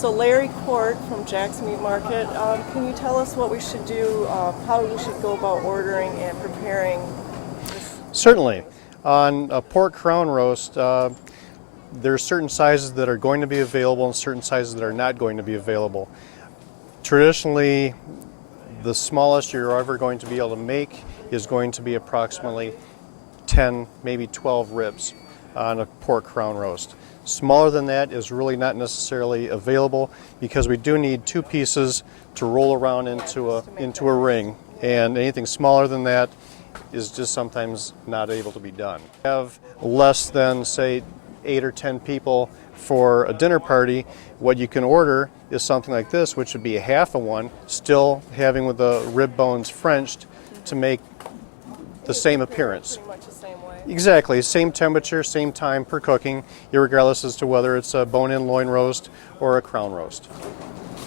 So Larry Court from Jack's Meat Market, can you tell us what we should do, how we should go about ordering and preparing this? Certainly. On a pork crown roast, there are certain sizes that are going to be available and certain sizes that are not going to be available. Traditionally, the smallest you're ever going to be able to make is going to be approximately 10, maybe 12 ribs on a pork crown roast. Smaller than that is really not necessarily available because we do need two pieces to roll around into a ring, and anything smaller than that is just sometimes not able to be done. We have less than, say, 8 or 10 people for a dinner party. What you can order is something like this, which would be a half of one, still having with the rib bones Frenched to make the same appearance. Pretty much the same way. Exactly, same temperature, same time per cooking, regardless as to whether it's a bone-in loin roast or a crown roast.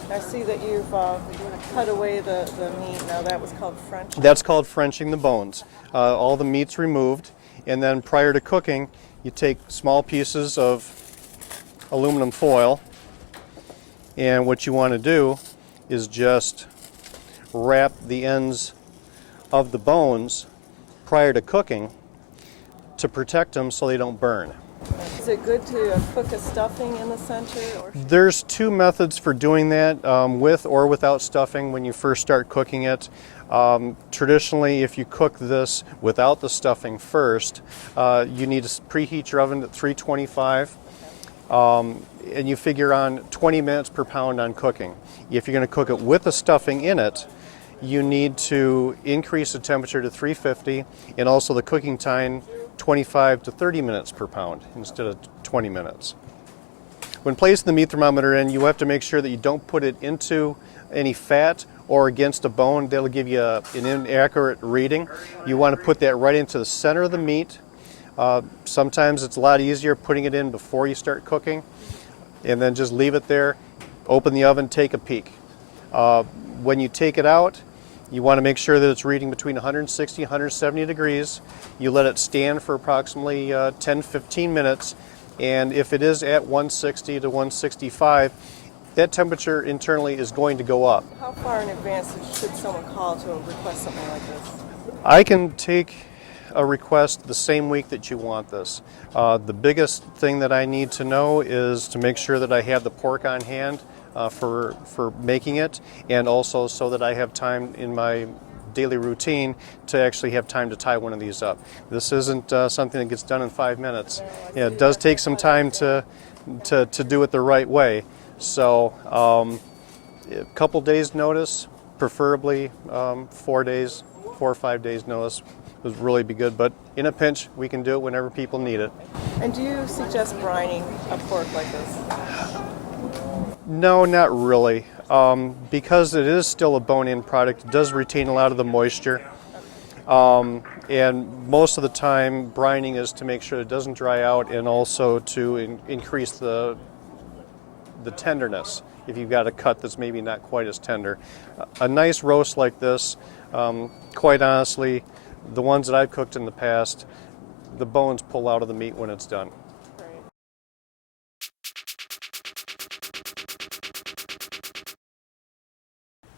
I see that you've cut away the meat. Now that was called French. That's called Frenching the bones. All the meat's removed, and then prior to cooking, you take small pieces of aluminum foil, and what you want to do is just wrap the ends of the bones prior to cooking to protect them so they don't burn. Is it good to cook a stuffing in the center? Or? There's two methods for doing that, with or without stuffing when you first start cooking it. Traditionally, if you cook this without the stuffing first, you need to preheat your oven at 325, and you figure on 20 minutes per pound on cooking. If you're going to cook it with the stuffing in it, you need to increase the temperature to 350 and also the cooking time 25 to 30 minutes per pound instead of 20 minutes. When placing the meat thermometer in, you have to make sure that you don't put it into any fat or against a bone. That'll give you an inaccurate reading. You want to put that right into the center of the meat. Sometimes it's a lot easier putting it in before you start cooking, and then just leave it there, open the oven, take a peek. When you take it out, you want to make sure that it's reading between 160 and 170 degrees. You let it stand for approximately 10-15 minutes, and if it is at 160 to 165, that temperature internally is going to go up. How far in advance should someone call to request something like this? I can take a request the same week that you want this. The biggest thing that I need to know is to make sure that I have the pork on hand for making it, and also so that I have time in my daily routine to actually have time to tie one of these up. This isn't something that gets done in 5 minutes. Yeah, it does take some time to do it the right way. So a couple days notice, preferably 4 or 5 days notice would really be good, but in a pinch we can do it whenever people need it. And do you suggest brining a pork like this? No, not really. Because it is still a bone-in product, it does retain a lot of the moisture. And most of the time, brining is to make sure it doesn't dry out and also to increase the tenderness if you've got a cut that's maybe not quite as tender. A nice roast like this, quite honestly, the ones that I've cooked in the past, the bones pull out of the meat when it's done.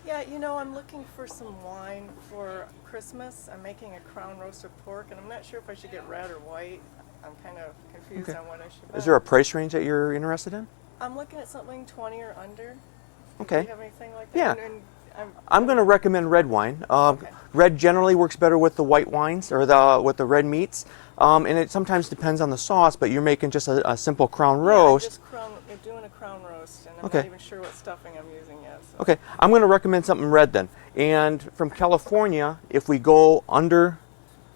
Yeah, you know, I'm looking for some wine for Christmas. I'm making a crown roasted pork, and I'm not sure if I should get red or white. I'm kind of confused on what I should buy. Is there a price range that you're interested in? I'm looking at something 20 or under. Okay. Do you have anything like that? Yeah. And I'm going to recommend red wine. Okay. Red generally works better with the white wines or with the red meats, and it sometimes depends on the sauce. But you're making just a simple crown roast. Yeah, I'm doing a crown roast, and I'm Okay. not even sure what stuffing I'm using yet. So. Okay, I'm going to recommend something red then. And from California, if we go under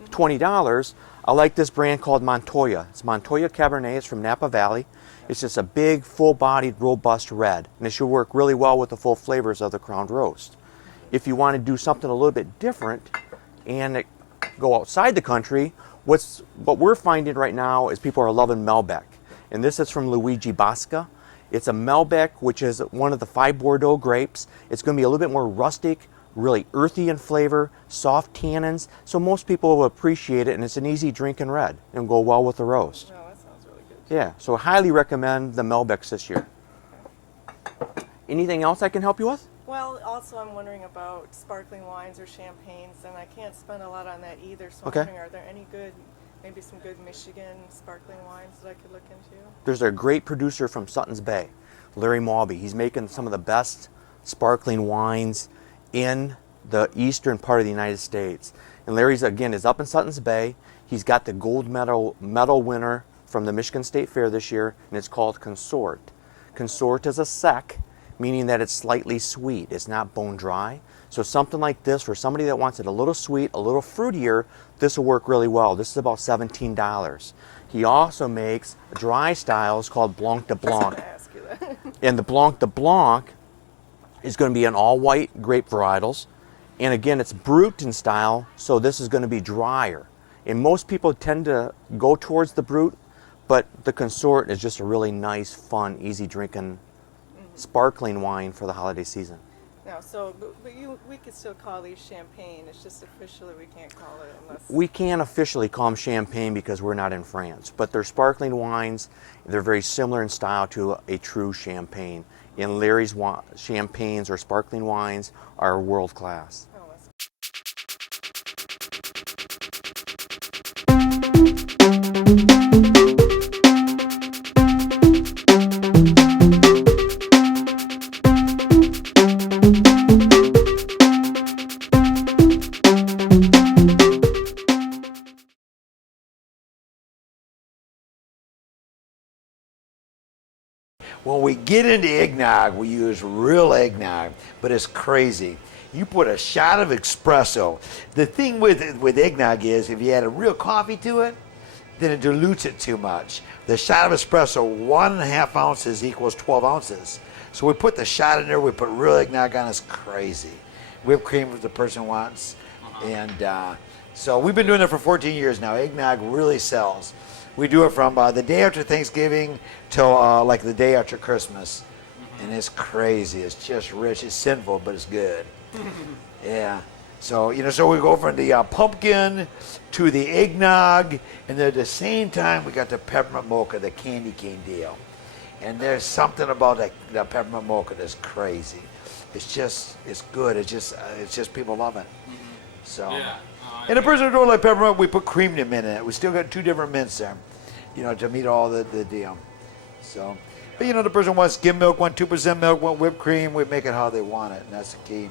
$20, I like this brand called Montoya. It's Montoya Cabernet. It's from Napa Valley. It's just a big, full-bodied, robust red, and it should work really well with the full flavors of the crowned roast. If you want to do something a little bit different and go outside the country, what we're finding right now is people are loving Malbec. And this is from Luigi Bosca. It's a Malbec, which is one of the 5 Bordeaux grapes. It's going to be a little bit more rustic, really earthy in flavor, soft tannins. So most people will appreciate it, and it's an easy drink in red and go well with the roast. Oh, that sounds really good. Yeah, so highly recommend the Malbecs this year. Anything else I can help you with? Well, also I'm wondering about sparkling wines or champagnes, and I can't spend a lot on that either. So Okay. I'm wondering, are there any good, maybe some good Michigan sparkling wines that I could look into? There's a great producer from Sutton's Bay, Larry Malby. He's making some of the best sparkling wines in the eastern part of the United States. And Larry's, again, is up in Sutton's Bay. He's got the gold medal winner from the Michigan State Fair this year, and it's called Consort. Consort is a sec, meaning that it's slightly sweet. It's not bone dry. So something like this, for somebody that wants it a little sweet, a little fruitier, this will work really well. This is about $17. He also makes dry styles called Blanc de I was Blanc. going to ask you that. And the Blanc de Blanc is going to be an all-white grape varietals. And again, it's Brut in style, so this is going to be drier. And most people tend to go towards the Brut, but the Consort is just a really nice, fun, easy drinking sparkling wine for the holiday season. No, so we could still call these champagne. It's just officially we can't call it unless. We can't officially call them champagne because we're not in France, but they're sparkling wines. They're very similar in style to a true champagne. And Larry's champagnes or sparkling wines are world class. Oh, that's When we get into eggnog, we use real eggnog, but it's crazy. You put a shot of espresso. The thing with eggnog is if you add a real coffee to it, then it dilutes it too much. The shot of espresso, 1.5 ounces equals 12 ounces. So we put the shot in there, we put real eggnog on, it's crazy. Whipped cream if the person wants. And so we've been doing it for 14 years now. Eggnog really sells. We do it from the day after Thanksgiving till like the day after Christmas. And it's crazy. It's just rich. It's sinful, but it's good. Yeah. So, so we go from the pumpkin to the eggnog, and then at the same time, we got the peppermint mocha, the candy cane deal. And there's something about the peppermint mocha that's crazy. It's good. It's just people love it. So. Yeah. And the person who don't like peppermint, we put cream mint in it. We still got 2 different mints there, to meet all the deal. So, but the person wants skim milk, want 2% milk, want whipped cream, we make it how they want it, and that's the key.